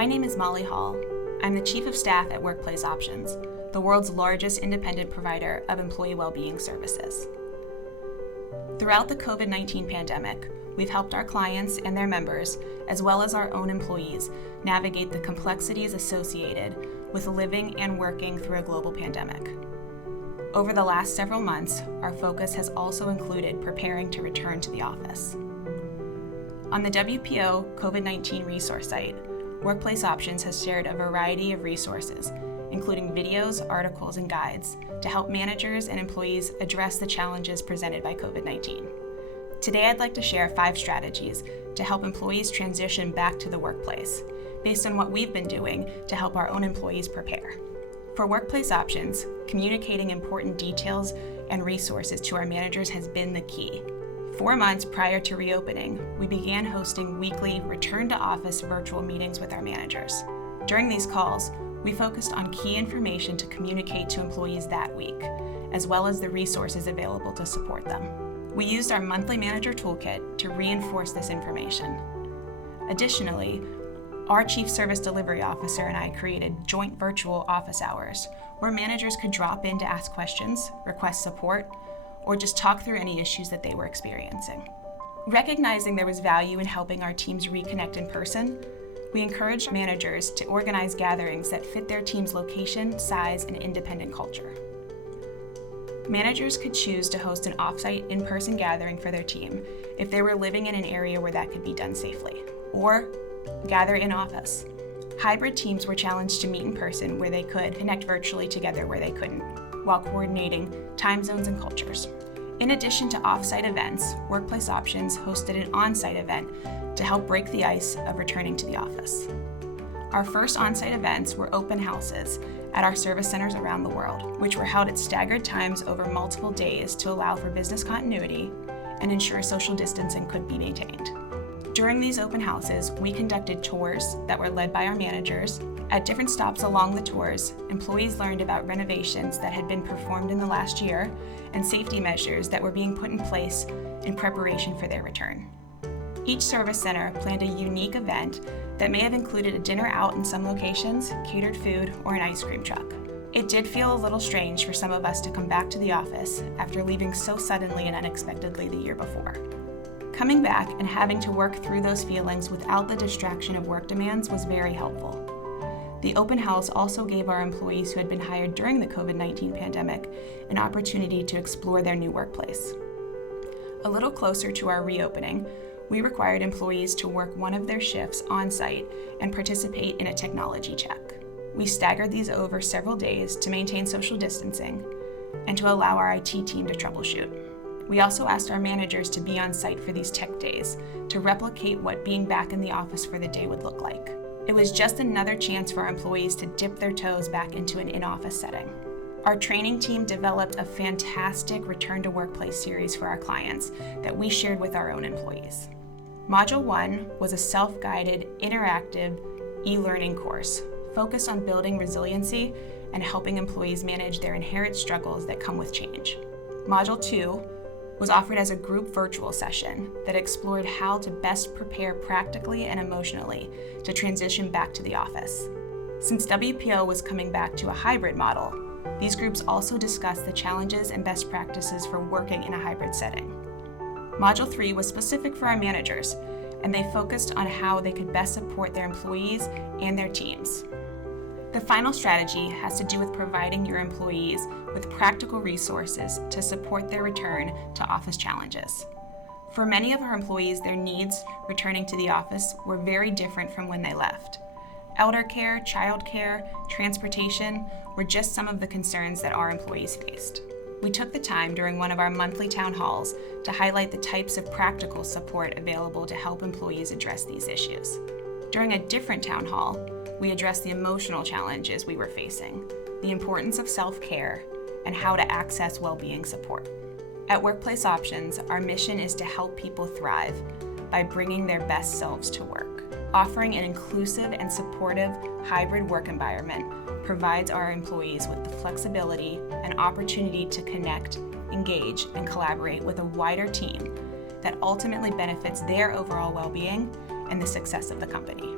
My name is Molly Hall. I'm the Chief of Staff at Workplace Options, the world's largest independent provider of employee well-being services. Throughout the COVID-19 pandemic, we've helped our clients and their members, as well as our own employees, navigate the complexities associated with living and working through a global pandemic. Over the last several months, our focus has also included preparing to return to the office. On the WPO COVID-19 resource site, Workplace Options has shared a variety of resources, including videos, articles, and guides to help managers and employees address the challenges presented by COVID-19. Today, I'd like to share 5 strategies to help employees transition back to the workplace, based on what we've been doing to help our own employees prepare. For Workplace Options, communicating important details and resources to our managers has been the key. 4 months prior to reopening, we began hosting weekly return-to-office virtual meetings with our managers. During these calls, we focused on key information to communicate to employees that week, as well as the resources available to support them. We used our monthly manager toolkit to reinforce this information. Additionally, our Chief Service Delivery Officer and I created joint virtual office hours where managers could drop in to ask questions, request support, or just talk through any issues that they were experiencing. Recognizing there was value in helping our teams reconnect in person, we encouraged managers to organize gatherings that fit their team's location, size, and independent culture. Managers could choose to host an off-site in-person gathering for their team if they were living in an area where that could be done safely, or gather in office. Hybrid teams were challenged to meet in person where they could, connect virtually together where they couldn't, while coordinating time zones and cultures. In addition to off-site events, Workplace Options hosted an on-site event to help break the ice of returning to the office. Our first on-site events were open houses at our service centers around the world, which were held at staggered times over multiple days to allow for business continuity and ensure social distancing could be maintained. During these open houses, we conducted tours that were led by our managers. At different stops along the tours, employees learned about renovations that had been performed in the last year and safety measures that were being put in place in preparation for their return. Each service center planned a unique event that may have included a dinner out in some locations, catered food, or an ice cream truck. It did feel a little strange for some of us to come back to the office after leaving so suddenly and unexpectedly the year before. Coming back and having to work through those feelings without the distraction of work demands was very helpful. The open house also gave our employees who had been hired during the COVID-19 pandemic an opportunity to explore their new workplace. A little closer to our reopening, we required employees to work one of their shifts on-site and participate in a technology check. We staggered these over several days to maintain social distancing and to allow our IT team to troubleshoot. We also asked our managers to be on site for these tech days to replicate what being back in the office for the day would look like. It was just another chance for our employees to dip their toes back into an in-office setting. Our training team developed a fantastic return to workplace series for our clients that we shared with our own employees. Module 1 was a self-guided, interactive e-learning course focused on building resiliency and helping employees manage their inherent struggles that come with change. Module 2 was offered as a group virtual session that explored how to best prepare practically and emotionally to transition back to the office. Since WPO was coming back to a hybrid model, these groups also discussed the challenges and best practices for working in a hybrid setting. Module 3 was specific for our managers, and they focused on how they could best support their employees and their teams. The final strategy has to do with providing your employees with practical resources to support their return to office challenges. For many of our employees, their needs returning to the office were very different from when they left. Elder care, child care, transportation were just some of the concerns that our employees faced. We took the time during one of our monthly town halls to highlight the types of practical support available to help employees address these issues. During a different town hall, we addressed the emotional challenges we were facing, the importance of self-care, and how to access well-being support. At Workplace Options, our mission is to help people thrive by bringing their best selves to work. Offering an inclusive and supportive hybrid work environment provides our employees with the flexibility and opportunity to connect, engage, and collaborate with a wider team that ultimately benefits their overall well-being and the success of the company.